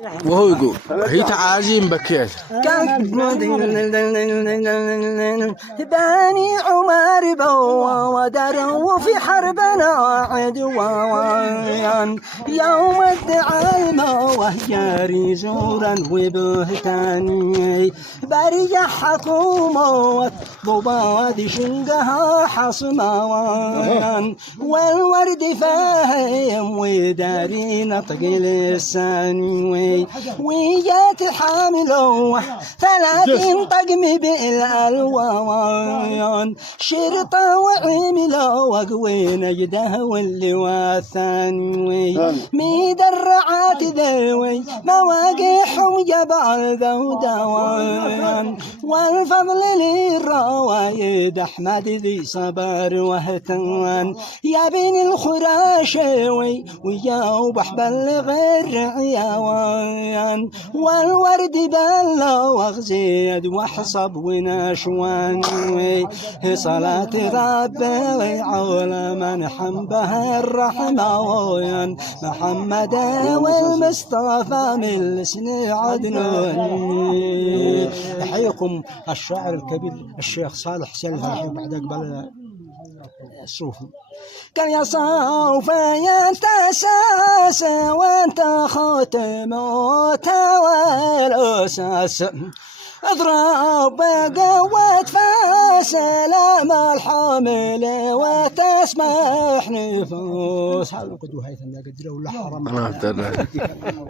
وهو يقول هي تعاجين بكيت بني عمر بوا ودروا في حربنا عدوان يوم ادعى الموه جاري زورا وبهتاني بريح حكومة ضباد شنقها حصمان والورد فاهم وداري نطق لساني ويات حاملوه 30 طقم بالالوان شرطه وعملوا وقوين يده واللواء الثاني مدرعات ذوي مواقعهم جبال ذودوان والفضل للروايد احمد ذي صبر وهتان يا بن الخراشوي وياوب بلغ الرعيوان والورد بلغ زيد وحصب ونشوان صلاة ربي عول من حمبه الرحمة وين محمد والمصطفى من لسن عدنان. يحييكم الشاعر الكبير الشيخ صالح سلفة بعد قبل الصوفي كان يا صوف ينتساس وانت ختم والأساس اضرب بقوة فاس لما الحامل وتسمح نفوس. حاولوا قدوا هيثم لا قدروا ولا حرام.